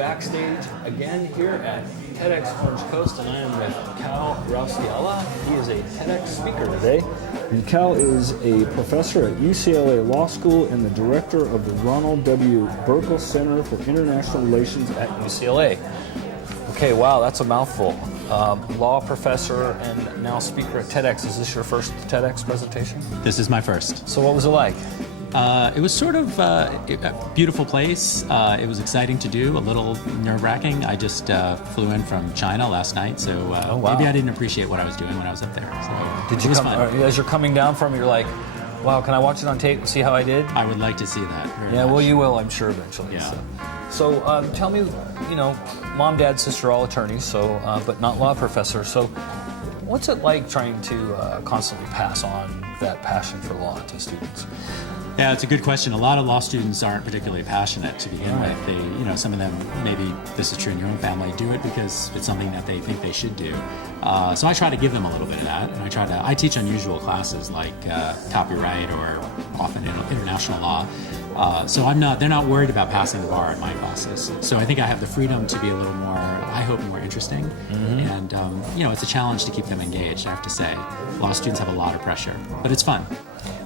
backstage again here at TEDxOrangeCoast, and I am with Raustiala. He is a TEDx speaker today. And Cal is a professor at UCLA Law School and the director of the Ronald W. Burkle Center for International Relations at UCLA. Okay, wow, that's a mouthful. Law professor and now speaker at TEDx. Is this your first TEDx presentation? This is my first. So what was it like? It was sort of a beautiful place. It was exciting to do, a little nerve-wracking. I just flew in from China last night, so maybe I didn't appreciate what I was doing when I was up there. So Did you as you're coming down from, you're like, wow, can I watch it on tape and see how I did? I would like to see that. Very Yeah, much. well, you will, I'm sure, eventually. Yeah. So tell me, mom, dad, sister, all attorneys, but not law professors. So what's it like trying to constantly pass on that passion for law to students? Yeah, it's a good question. A lot of law students aren't particularly passionate to begin with. They, some of them, maybe this is true in your own family, do it because it's something that they think they should do. So I try to give them a little bit of that, and I teach unusual classes like copyright or often international law. So they're not worried about passing the bar in my classes. So I think I have the freedom to be a little more, I hope, more interesting. And, it's a challenge to keep them engaged, I have to say. Law students have a lot of pressure, but it's fun.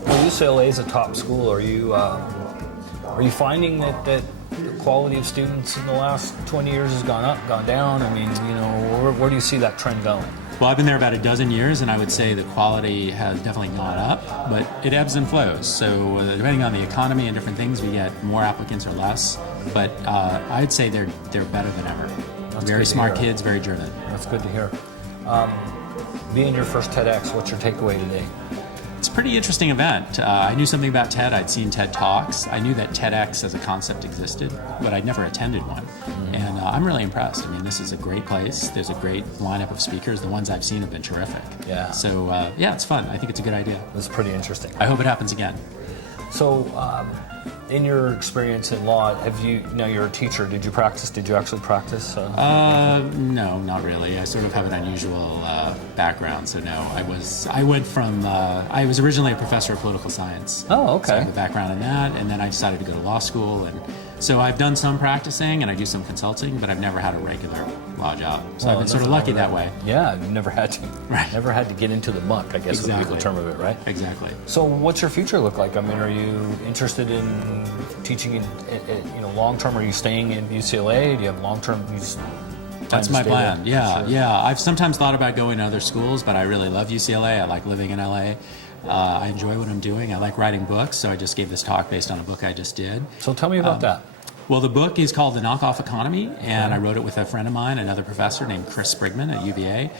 Well, UCLA is a top school. Are you finding that the quality of students in the last 20 years has gone up, gone down? I mean, where do you see that trend going? Well, I've been there about a dozen years, and I would say the quality has definitely gone up, but it ebbs and flows. So depending on the economy and different things, we get more applicants or less. But I'd say they're better than ever. That's very smart kids, very driven. That's good to hear. Being your first TEDx, what's your takeaway today? It's a pretty interesting event. I knew something about TED. I'd seen TED Talks. I knew that TEDx as a concept existed, but I'd never attended one. And I'm really impressed. I mean, this is a great place. There's a great lineup of speakers. The ones I've seen have been terrific. Yeah. So, it's fun. I think it's a good idea. That's pretty interesting. I hope it happens again. So, in your experience in law, you're a teacher. Did you practice? Did you actually practice? No, not really. I sort of have an unusual background. So no, I was originally a professor of political science. Oh, okay. So I have a background in that, and then I decided to go to law school, and so I've done some practicing and I do some consulting, but I've never had a regular law job. So I've been sort of lucky that way. Yeah, you've never had to. Right. Never had to get into the muck, I guess would be the term of it, right? Exactly. So what's your future look like? I mean, are you interested in teaching long term? Are you staying in UCLA? Do you have long term? That's my plan. Yeah. I've sometimes thought about going to other schools, but I really love UCLA. I like living in LA. I enjoy what I'm doing. I like writing books, so I just gave this talk based on a book I just did. So tell me about that. Well, the book is called The Knockoff Economy, and I wrote it with a friend of mine, another professor named Chris Sprigman at UVA.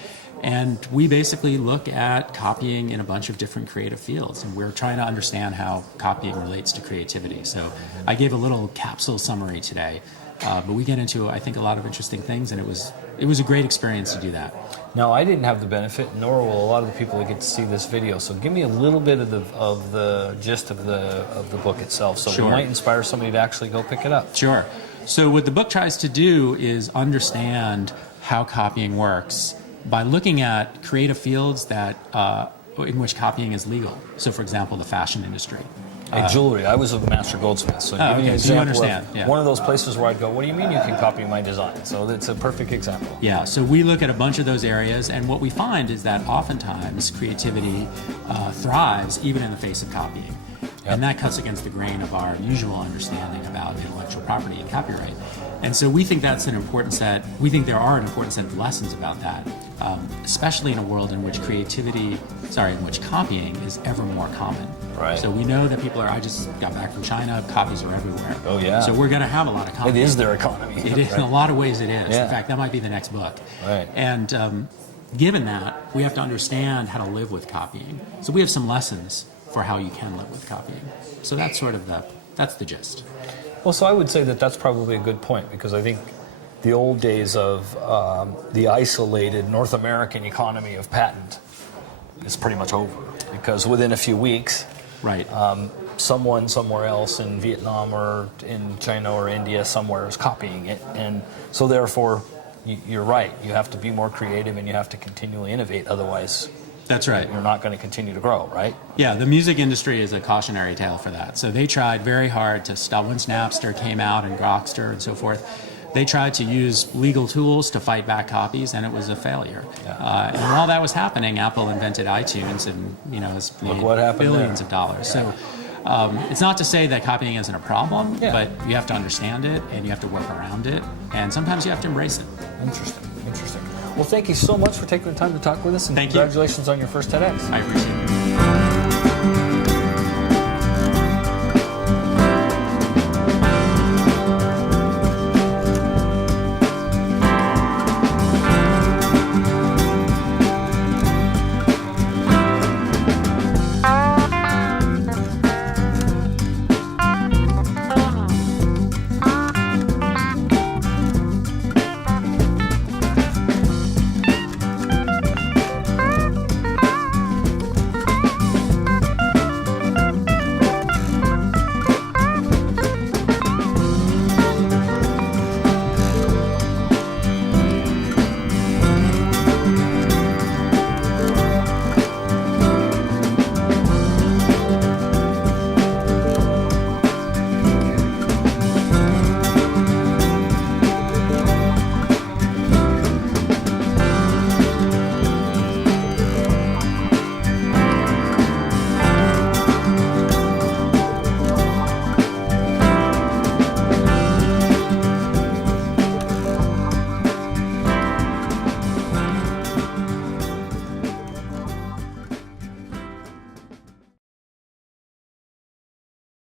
And we basically look at copying in a bunch of different creative fields, and we're trying to understand how copying relates to creativity. So I gave a little capsule summary today, but we get into, I think, a lot of interesting things, and it was a great experience to do that. Now, I didn't have the benefit, nor will a lot of the people that get to see this video. So give me a little bit of the gist of the book itself, so Sure. we might inspire somebody to actually go pick it up. Sure. So what the book tries to do is understand how copying works by looking at creative fields that in which copying is legal. So, for example, the fashion industry. Jewelry. I was a master goldsmith, so give me an so you example understand. of one of those places where I'd go, what do you mean you can copy my design? So it's a perfect example. Yeah, so we look at a bunch of those areas, and what we find is that oftentimes creativity thrives even in the face of copying. Yep. And that cuts against the grain of our usual understanding about intellectual property and copyright. And so we think that's an important set. We think there are an important set of lessons about that, especially in a world in which copying is ever more common. Right. So we know that I just got back from China, copies are everywhere. Oh, yeah. So we're going to have a lot of copying. It is their economy. It is, right? in a lot of ways it is. Yeah. In fact, that might be the next book. Right. And given that, we have to understand how to live with copying. So we have some lessons for how you can live with copying. So that's sort of that's the gist. Well, so I would say that that's probably a good point, because I think the old days of the isolated North American economy of patent is pretty much over, because within a few weeks, right, someone somewhere else in Vietnam or in China or India somewhere is copying it, and so therefore you're right, you have to be more creative and you have to continually innovate, otherwise that's right, you're not going to continue to grow, right? Yeah, the music industry is a cautionary tale for that. So they tried very hard to stop. Once Napster came out and Grokster and so forth, they tried to use legal tools to fight back copies, and it was a failure. And while that was happening, Apple invented iTunes, and has made billions of dollars. So it's not to say that copying isn't a problem, but you have to understand it and you have to work around it, and sometimes you have to embrace it. Interesting. Well, thank you so much for taking the time to talk with us, and congratulations on your first TEDx. I appreciate it.